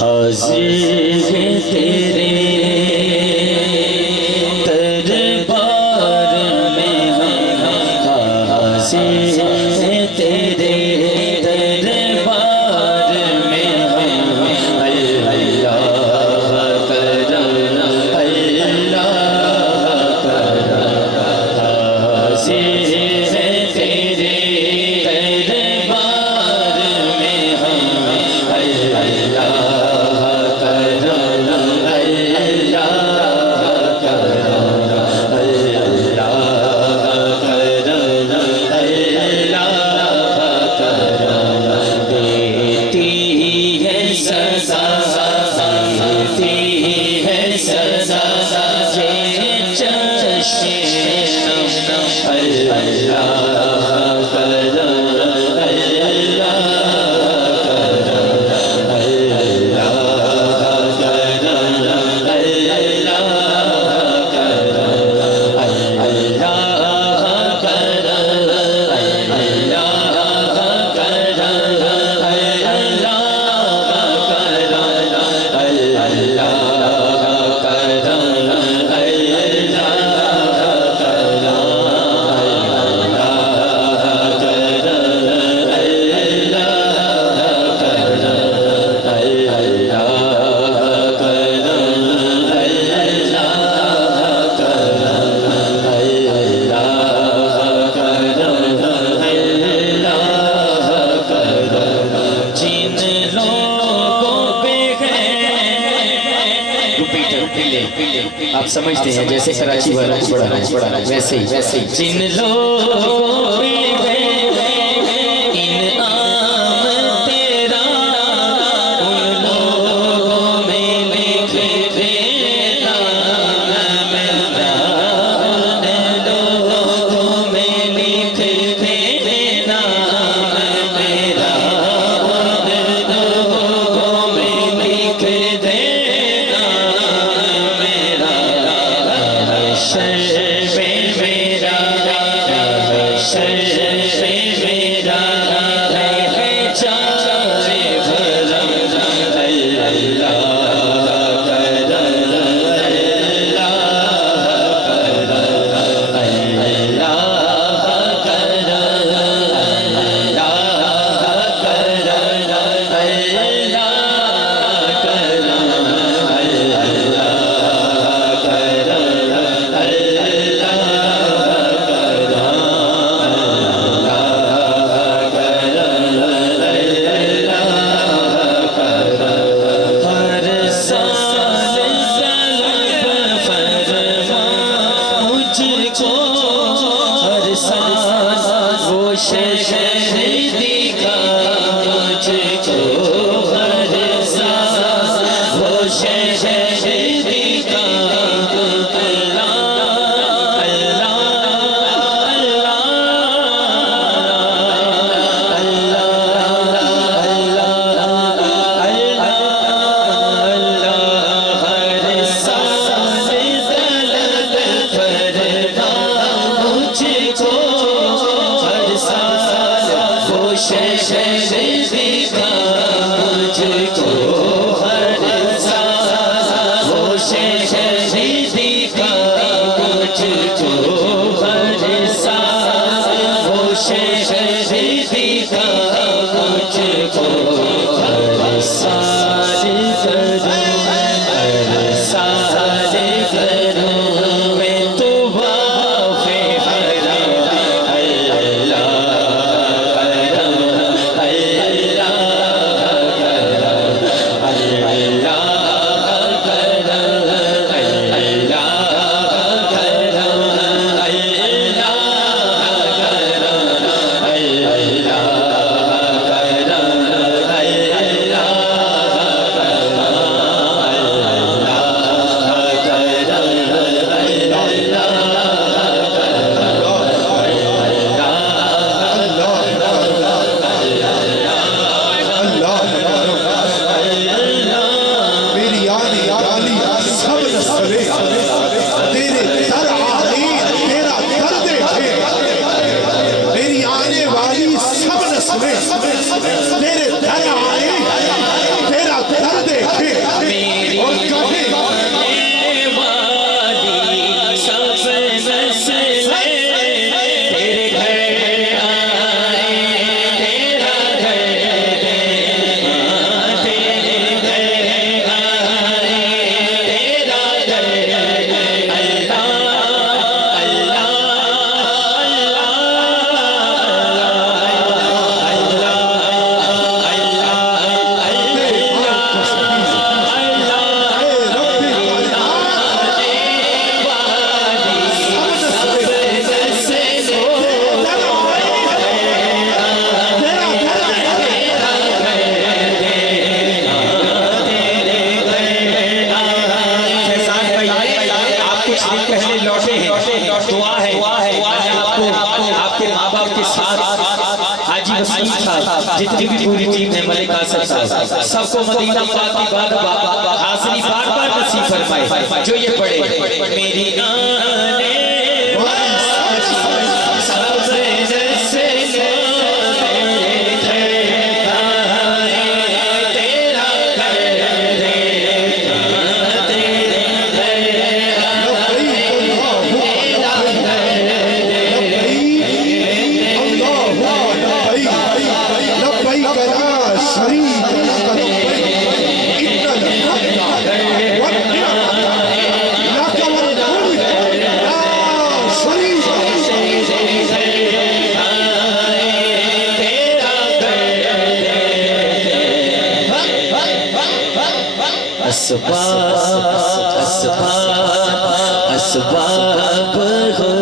हाजिर है तेरे दरबार में हम, हाजिर है तेरे दरबार में हम। अल्लाह करम, अल्लाह करम, हाजिर है तेरे दरबार में हम। अल्लाह आप समझते हैं जैसे कराची वालों को पढ़ाना वैसे ही जिन लोगों पे इनाम तेरा उन लोगों में लिख देना मेरा, उन लोगों में लिख देना मेरा, उन लोगों में लिख देना मेरा। शर्म मेरा शर्म जितनी भी पूरी टीम है मलिक आसिफ साहब सबको मदीना पाक की बात हासिली बार-बार नसीब फरमाए। जो ये पढ़े मेरी आने असबाब हो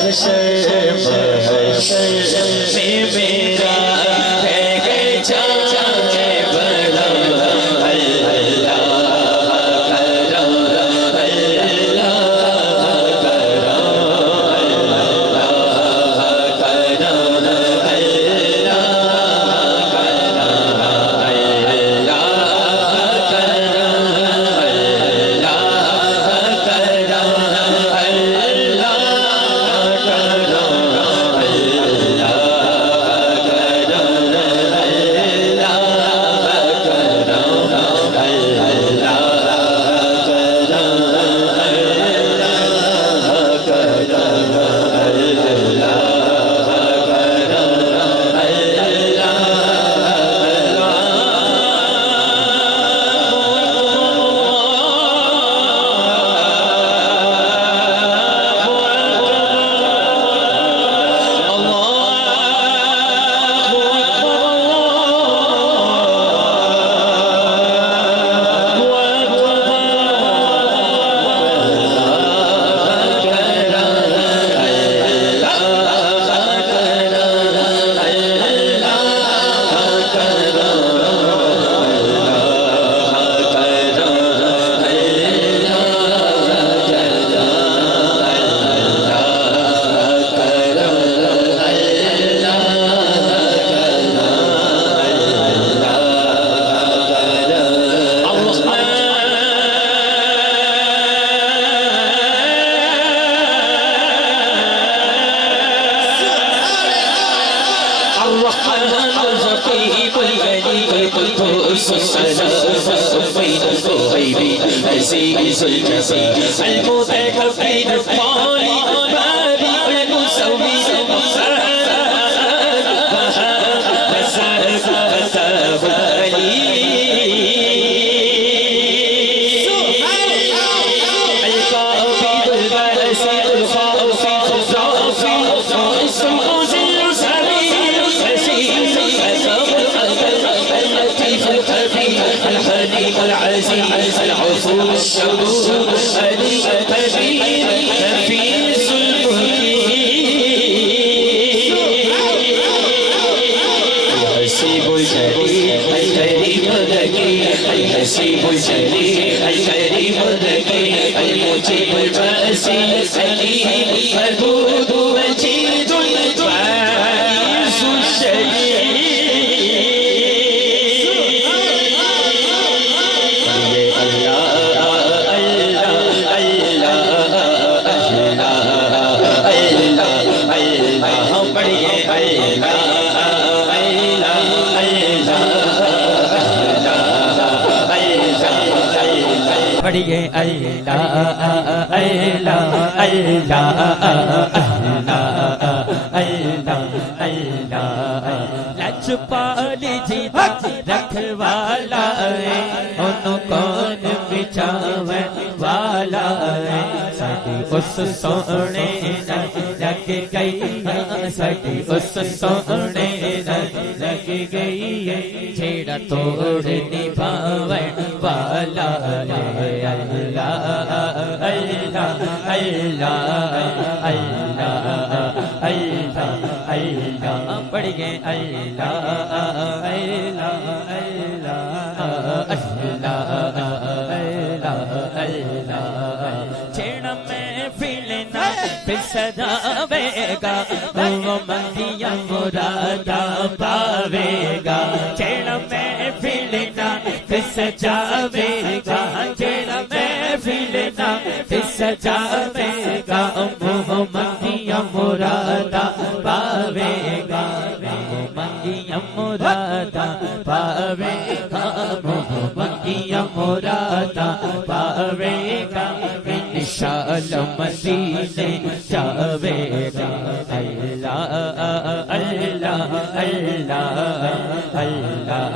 ऐसे الرحمن الرحيم الغني القدوس السلام الغيب عزيز الجبار المتكبر الخالق بارئ المسوي العزيز العفو الشكور الكبير نفيس الملك الحسيب الجليل الكريم الذكي الحسيب الجليل الكريم الذكي المجيب الباسل الحكيم الودود مجيد العزيز الشهيد पढ़िए अल्लाह अल्लाह अल्लाह अल्लाह अल्लाह लजपाली जी रखवाला उन कौन बिचावे वाला साडी उस सोने लग गई साडी उस सोने लग गई छेड़ा तोड़ निभावे वाला अल्लाह अल्लाह अल्लाह अल्लाह अल्लाह अल्लाह पढ़िए अल्लाह अल्लाह अल्लाह अल्लाह अल्लाह छेड़ा में फिलना फिर सजावेगा वो मंदिया मुरादा पावेगा छेड़ा में फिलना फिर सजावेगा छेड़ा में फिलना फिर सजावेगा वो मंदिया मुरादा पावेगा वो मंदिया मुरादा पावेगा वो मंदिया मुरादा पावेगा इंशाअल्लाह मदीने जावेगा अल्लाह अल्लाह अल्लाह अल्लाह